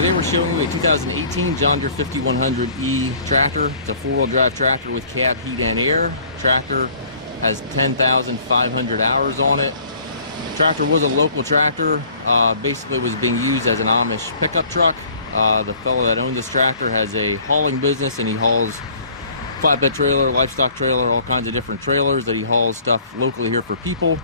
Today we're showing you a 2018 John Deere 5100E tractor. It's a four-wheel drive tractor with cab, heat, and air. Tractor has 10,500 hours on it. The tractor was a local tractor. Basically was being used as an Amish pickup truck. The fellow that owned this tractor has a hauling business, and he hauls flatbed trailer, livestock trailer, all kinds of different trailers that he hauls stuff locally here for people.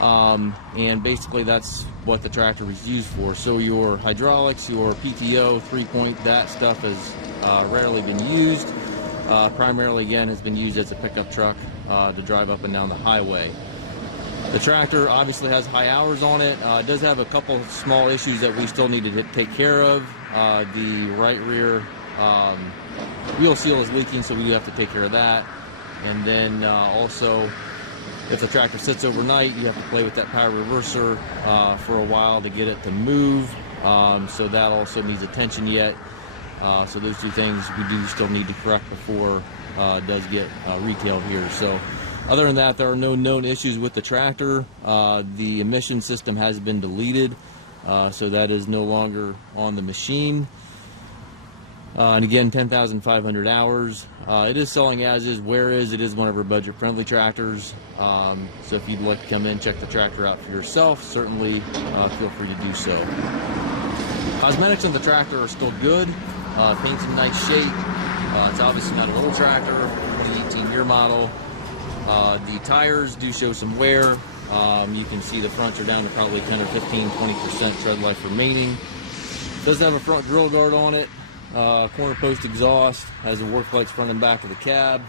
And basically that's what the tractor is used for. So your hydraulics, your PTO, 3-point, that stuff has rarely been used. Primarily, again, has been used as a pickup truck to drive up and down the highway. The tractor obviously has high hours on it. It does have a couple small issues that we still need to take care of. The right rear wheel seal is leaking, so we do have to take care of that. And then also, if the tractor sits overnight, you have to play with that power reverser for a while to get it to move. So that also needs attention yet. So those two things we do still need to correct before it does get retailed here. So other than that, there are no known issues with the tractor. The emission system has been deleted, so that is no longer on the machine. And again, 10,500 hours. It is selling as is, where is. It is one of our budget-friendly tractors. So if you'd like to come in, check the tractor out for yourself, certainly feel free to do so. Cosmetics on the tractor are still good. Paint's in nice shape. It's obviously not an old tractor, 2018 year model. The tires do show some wear. You can see the fronts are down to probably 10 or 15, 20% tread life remaining. Does have a front grill guard on it. Corner post exhaust, has the work lights front and back of the cab.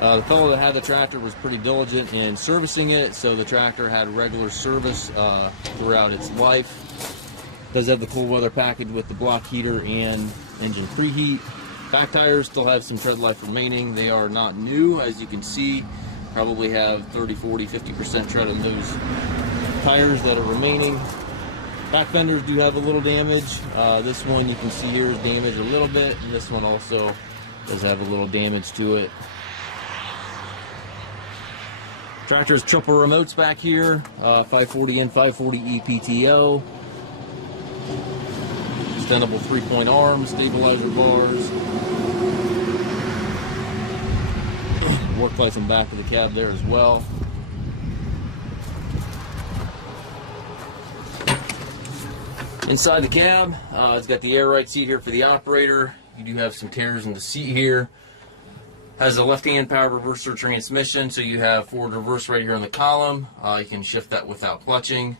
The fellow that had the tractor was pretty diligent in servicing it, so the tractor had regular service throughout its life. Does have the cool weather package with the block heater and engine preheat. Back tires still have some tread life remaining. They are not new, as you can see. Probably have 30, 40, 50% tread on those tires that are remaining. Back fenders do have a little damage. This one you can see here is damaged a little bit, and this one also does have a little damage to it. Tractor's triple remotes back here, 540N, 540E PTO. Extendable 3-point arms, stabilizer bars. Work lights in the back of the cab there as well. Inside the cab, it's got the air right seat here for the operator. You do have some tears in the seat here. Has a left-hand power reverser transmission, so you have forward reverse right here in the column. You can shift that without clutching.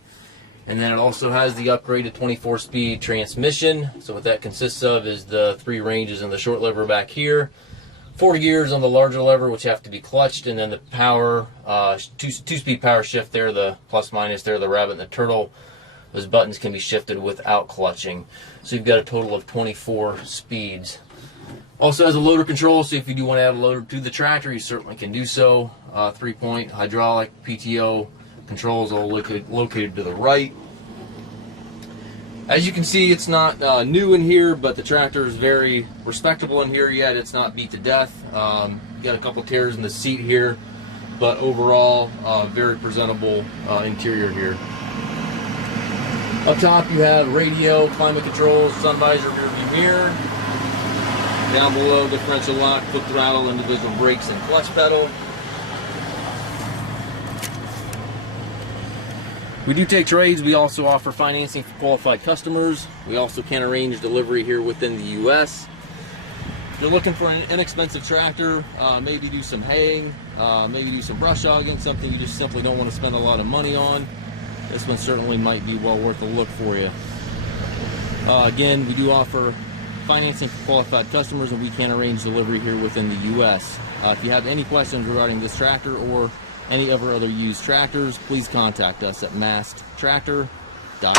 And then it also has the upgraded 24-speed transmission. So what that consists of is the 3 ranges in the short lever back here, 4 gears on the larger lever, which have to be clutched, and then the power, two-speed power shift there, the plus minus there, the rabbit and the turtle. Those buttons can be shifted without clutching. So you've got a total of 24 speeds. Also has a loader control, so if you do want to add a loader to the tractor, you certainly can do so. 3-point hydraulic, PTO controls all located to the right. As you can see, it's not new in here, but the tractor is very respectable in here yet. It's not beat to death. Got a couple tears in the seat here, but overall, very presentable interior here. Up top you have radio, climate controls, sun visor, rear view mirror. Down below, differential lock, foot throttle, individual brakes, and clutch pedal. We do take trades. We also offer financing for qualified customers. We also can arrange delivery here within the U.S. If you're looking for an inexpensive tractor, maybe do some haying, maybe do some brush hogging, something you just simply don't want to spend a lot of money on, this one certainly might be well worth a look for you. Again, we do offer financing for qualified customers, and we can arrange delivery here within the U.S. If you have any questions regarding this tractor or any of our other used tractors, please contact us at maskedtractor.com.